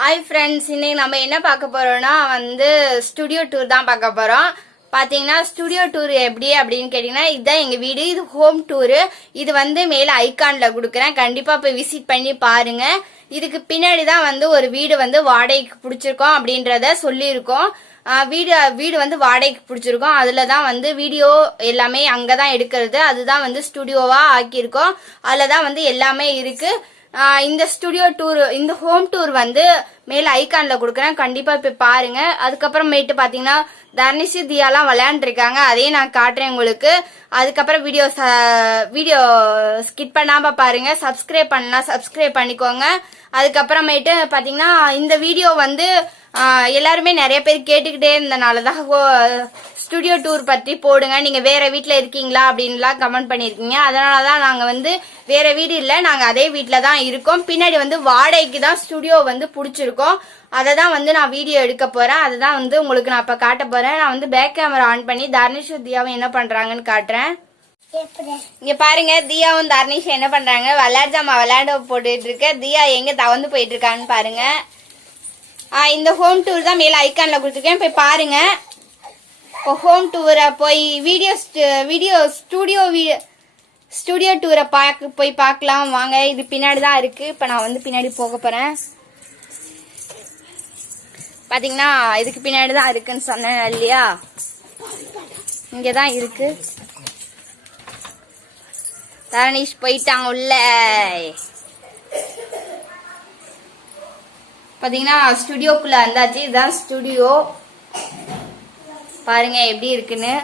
Hi friends, இன்னைக்கு நம்ம என்ன பார்க்க போறோம்னா ஸ்டுடியோ டூர் தான் பார்க்க போறோம். பாத்தீங்கன்னா ஸ்டுடியோ டூர் எப்படி அப்படின்னு கேட்டீங்கன்னா, இதுதான் எங்க வீடு. இது ஹோம் டூரு. இது மேல ஐகான்ல கொடுக்குறேன், கண்டிப்பா போய் விசிட் பண்ணி பாருங்க. இதுக்கு பின்னாடி தான் ஒரு வீடு வாடகைக்கு பிடிச்சிருக்கோம் அப்படின்றத சொல்லியிருக்கோம். வீடு வாடகைக்கு பிடிச்சிருக்கோம். அதுலதான் வீடியோ எல்லாமே அங்கதான் எடுக்கிறது. அதுதான் ஸ்டுடியோவா ஆக்கியிருக்கோம். அதுலதான் எல்லாமே இருக்கு. இந்த ஸ்டுடியோ டூர், இந்த ஹோம் டூர் மேல ஐகான்ல கொடுக்குறேன், கண்டிப்பா போய் பாருங்க. அதுக்கப்புறமேட்டு பாத்தீங்கன்னா தர்னிஷ் தியாலாம் விளையாண்டுருக்காங்க, அதையும் நான் காட்டுறேன் உங்களுக்கு. அதுக்கப்புறம் வீடியோ ஸ்கிப் பண்ணாம பாருங்க. சப்ஸ்கிரைப் பண்ணா சப்ஸ்கிரைப் பண்ணிக்கோங்க. அதுக்கப்புறமேட்டு பாத்தீங்கன்னா இந்த வீடியோ எல்லாருமே நிறைய பேர் கேட்டுக்கிட்டே இருந்தனாலதான் ஸ்டுடியோ டூர் பத்தி போடுங்க, நீங்க வேற வீட்டுல இருக்கீங்களா அப்படின்லாம் கமெண்ட் பண்ணிருக்கீங்க. அதனாலதான் நாங்க வேற வீடு இல்ல, நாங்க அதே வீட்டுல தான் இருக்கோம். பின்னாடி வாடகைக்கு தான் ஸ்டுடியோ புடிச்சிருக்கோம். அததான் நான் வீடியோ எடுக்க போறேன். அதுதான் உங்களுக்கு நான் இப்ப காட்ட போறேன். நான் பேக் கேமரா ஆன் பண்ணி தர்னிஷ் தியாவும் என்ன பண்றாங்கன்னு காட்டுறேன். இங்க பாருங்க, தியாவும் தர்னிஷ் என்ன பண்றாங்க, விளையாட போட்டுட்டு இருக்க. தியா எங்க தவந்து போயிட்டு இருக்கான்னு பாருங்க. இந்த ஹோம் டூர் தான் மேல ஐகான்ல கொடுத்துருக்கேன், போய் பாருங்க. இப்போ ஹோம் டூரை போய் ஸ்டுடியோ டூரை போய் பார்க்கலாம் வாங்க. இது பின்னாடி தான் இருக்கு. இப்போ நான் பின்னாடி போக போறேன். பாத்தீங்கன்னா இதுக்கு பின்னாடி தான் இருக்குன்னு சொன்னேன் இல்லையா, இங்கதான் இருக்கு. தரணீஷ் போயிட்டாங்க உள்ள. பாத்தீங்கன்னா ஸ்டுடியோக்குள்ள வந்தாச்சு. இதுதான் ஸ்டுடியோ, பாருங்க எப்படி இருக்குன்னு.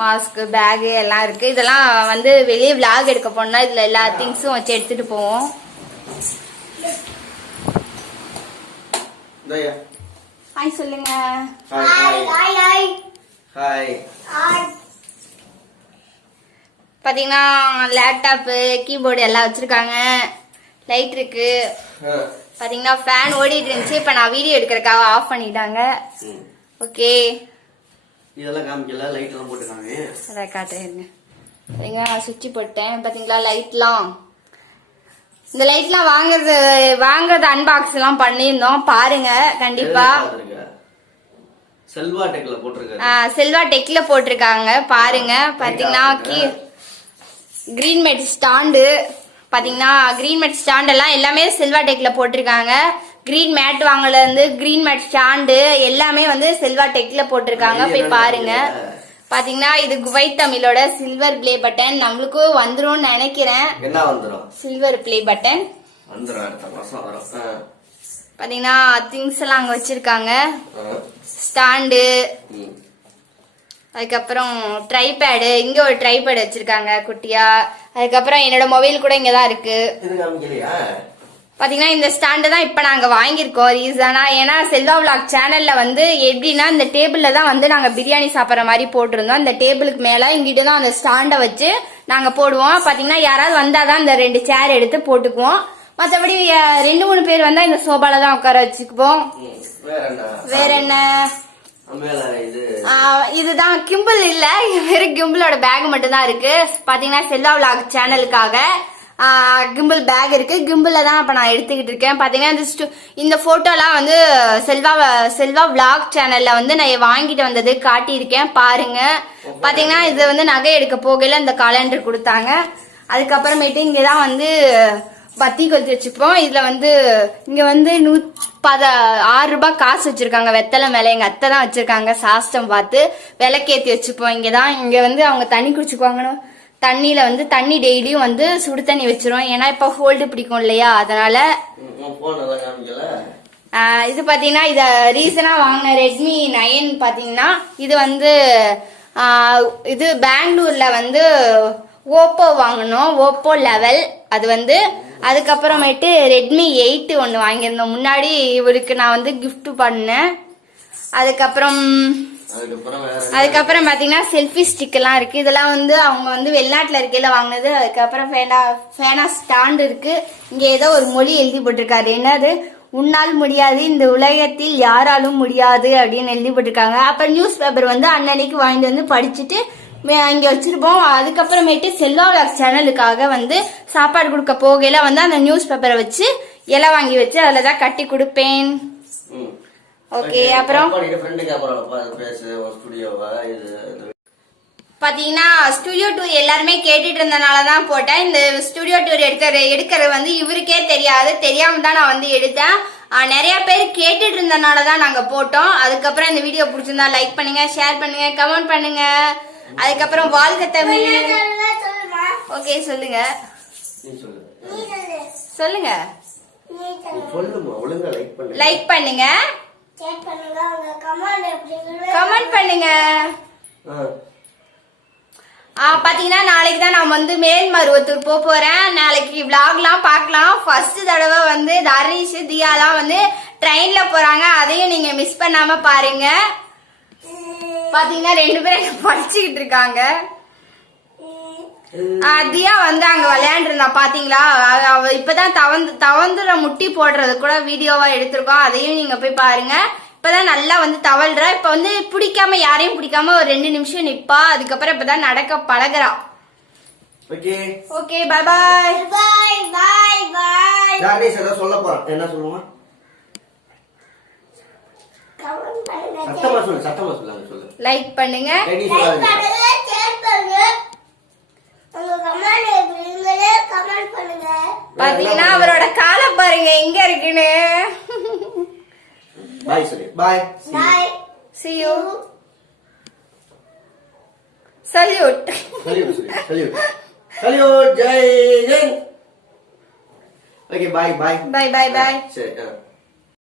மாஸ்க், பேக் எல்லாம் இருக்கு. இதெல்லாம் வெளியே விளாக் எடுக்க போனா இதுல எல்லா திங்ஸும் வச்சு எடுத்துட்டு போவோம். ஹாய் சொல்லுங்க. பாத்தீங்கன்னா லேப்டாப், கீபோர்டு எல்லாம் வச்சிருக்காங்க. லைட் இருக்கு. பாத்தீங்கன்னா ஃபேன் ஓடிட்டு இருந்துச்சு, இப்ப நான் வீடியோ எடுக்கிறதுக்காக ஆஃப் பண்ணிட்டாங்க. ஓகே, இதெல்லாம் காமிக்கல, லைட் எல்லாம் போட்டுருக்காங்க. அத காட்டுறேன். சரிங்க, சுவிட்ச் போட்டேன். பாத்தீங்களா லைட்லாம். இந்த லைட்லாம் வாங்குறது அன்பாக்ஸ் எல்லாம் பண்ணியிருந்தோம், பாருங்க கண்டிப்பா. செல்வா டெக்ல போட்டிருக்காங்க. செல்வா டெக்ல போட்டிருக்காங்க, பாருங்க. பாத்தீங்கன்னா கிரீன் மேட் ஸ்டாண்டு, பாத்தீங்கன்னா கிரீன் மேட் ஸ்டாண்ட் எல்லாம் எல்லாமே செல்வா டெக்ல போட்டிருக்காங்க. கிரீன் மேட் வாங்கல கிரீன் மேட் ஸ்டாண்டு எல்லாமே செல்வா டெக்ல போட்டிருக்காங்க, போய் பாருங்க. பாத்தீங்கன்னா இது குவைத் தமிழோட சில்வர் பிளே பட்டன். நம்மளுக்கு வந்துரும் நினைக்கிறேன். என்ன வந்துரும்? சில்வர் பிளே பட்டன் வந்துரும், அடுத்த மாசம் வரும். பாத்தீங்கன்னா திங்ஸ் எல்லாம் அங்க வச்சிருக்காங்க. ஸ்டாண்டு, அதுக்கப்புறம் ட்ரைபேடு, இங்க ஒரு ட்ரைபேடு வச்சிருக்காங்க குட்டியா. அதுக்கப்புறம் என்னோட மொபைல் கூட இங்கதான் இருக்கு. பாத்தீங்கன்னா இந்த ஸ்டாண்டு தான் இப்ப நாங்க வாங்கியிருக்கோம் ரீசனா. ஏன்னா செல்வா விளாக் சேனல்ல எப்படின்னா இந்த டேபிள்ல தான் நாங்க பிரியாணி சாப்பிட்ற மாதிரி போட்டிருந்தோம். இந்த டேபிளுக்கு மேல இங்கிட்ட தான் அந்த ஸ்டாண்டை வச்சு நாங்க போடுவோம். பாத்தீங்கன்னா யாராவது வந்தாதான் இந்த 2 சேர் எடுத்து போட்டுக்குவோம். மற்றபடி 2-3 பேர் வந்தா இந்த சோபால தான் உட்கார வச்சுக்குவோம். வேற என்ன, இதுதான் கிம்பிள் இல்ல, வெறும் கிம்பிளோட பேக் மட்டும் தான் இருக்கு. பாத்தீங்கன்னா செல்வா விளாக் சேனலுக்காக கிம்பிள் பேக் இருக்கு. கிம்பிள்ல தான் இப்ப நான் எடுத்துக்கிட்டு இருக்கேன். பாத்தீங்கன்னா இந்த போட்டோலாம் செல்வா விளாக் சேனல்ல நான் வாங்கிட்டு வந்தது காட்டியிருக்கேன், பாருங்க. பாத்தீங்கன்னா இது நகை எடுக்க போகல இந்த காலண்டர் கொடுத்தாங்க. அதுக்கப்புறமேட்டு இங்கதான் பத்தி கொளுத்தி வச்சுப்போம். இதுல இங்க 106 ரூபாய் காசு வச்சிருக்காங்க வெத்தலை மேல. எங்க அத்தை தான் வச்சிருக்காங்க, சாஸ்டம் பார்த்து விளக்கேத்தி வச்சுப்போம். இங்கதான் இங்க அவங்க தண்ணி குடிச்சுக்குவாங்க. தண்ணியில தண்ணி டெய்லியும் சுடு தண்ணி வச்சிரும், ஏன்னா இப்ப ஹோல்டு பிடிக்கும் இல்லையா, அதனால. இது பாத்தீங்கன்னா இத ரீசனா வாங்கின ரெட்மி 9 பாத்தீங்கன்னா இது இது பெங்களூர்ல ஓப்போ வாங்கணும், ஓப்போ லெவல். அது அதுக்கப்புறமேட்டு ரெட்மி 8 ஒன்னு வாங்கியிருந்தோம். முன்னாடி இவருக்கு நான் கிஃப்ட் பண்ணேன். அதுக்கப்புறம் பாத்தீங்கன்னா செல்ஃபி ஸ்டிக் எல்லாம் இருக்கு. இதெல்லாம் அவங்க வெளிநாட்டுல இருக்கையில வாங்கினது. அதுக்கப்புறம் ஃபேனா ஸ்டாண்ட் இருக்கு. இங்க ஏதோ ஒரு மொழி எழுதி போட்டிருக்காரு, என்னது, உன்னால் முடியாது, இந்த உலகத்தில் யாராலும் முடியாது அப்படின்னு எழுதி போட்டிருக்காங்க. அப்புறம் நியூஸ் பேப்பர் அன்னன்னைக்கு வாங்கிட்டு படிச்சுட்டு இங்க வச்சிருப்போம். அதுக்கப்புறமேட்டு செல்வா விளாக் சேனலுக்காக வந்து சாப்பாடு கொடுக்க போகையில வந்து அந்த நியூஸ் பேப்பரை வச்சு இலை வாங்கி வச்சு அதுலதான் கட்டி கொடுப்பேன். ஓகே, அப்புறம் பாத்தீங்கன்னா ஸ்டுடியோ டூர் எல்லாருமே கேட்டுட்டு இருந்தனாலதான் போட்டேன். இந்த ஸ்டுடியோ டூர் எடுக்கிறது வந்து இவருக்கே தெரியாது, தெரியாம தான் நான் வந்து எடுத்தேன். நிறைய பேர் கேட்டுட்டு இருந்தனாலதான் நாங்க போட்டோம். அதுக்கப்புறம் இந்த வீடியோ பிடிச்சிருந்தா லைக் பண்ணுங்க, ஷேர் பண்ணுங்க, கமெண்ட் பண்ணுங்க. அதுக்கப்புறம் வாழ்க தமிழ். ஓகே, சொல்லுங்க சொல்லுங்க. லைக் பண்ணுங்க, கமெண்ட் பண்ணுங்க. பாத்தீங்கன்னா நாளைக்கு தான் நான் வந்து மேல்மருவத்தூர் போறேன். நாளைக்கு விளாக்லாம் பார்க்கலாம். ஃபர்ஸ்ட் தடவை வந்து தர்ணீஷ் தியாலாம் வந்து ட்ரெயின்ல போறாங்க. அதையும் நீங்க மிஸ் பண்ணாம பாருங்க. பாத்தீங்கன்னா 2 பேரும் படிச்சுக்கிட்டு இருக்காங்க. தியா வந்து அங்க விளையாண்டு இருந்தா பாத்தீங்களா? அவ இப்பதான் தவந்துற முட்டி போடுறது கூட வீடியோவா எடுத்திருக்கோம். அதையும் நீங்க போய் பாருங்க. இப்பதான் நல்லா வந்து தவழ்றா. இப்ப வந்து பிடிக்காம யாரையும் பிடிக்காம ஒரு 2 நிமிஷம் நிப்பா. அதுக்கப்புறம் இப்பதான் நடக்க பழகுறா. Okay okay, bye bye. Bye bye bye. Tharnish ஏதோ சொல்ல போறான். என்ன சொல்லுவான்? சத்தமா சொல்லு. லைக் பண்ணுங்க, பாத்தீங்கன்னா அவரோட காலை பாருங்க எங்க இருக்குன்னு. பாய் சொல்லு. பாய். See you. Salute. Salute. Jai Hind. Okay, bye. Bye. சரி.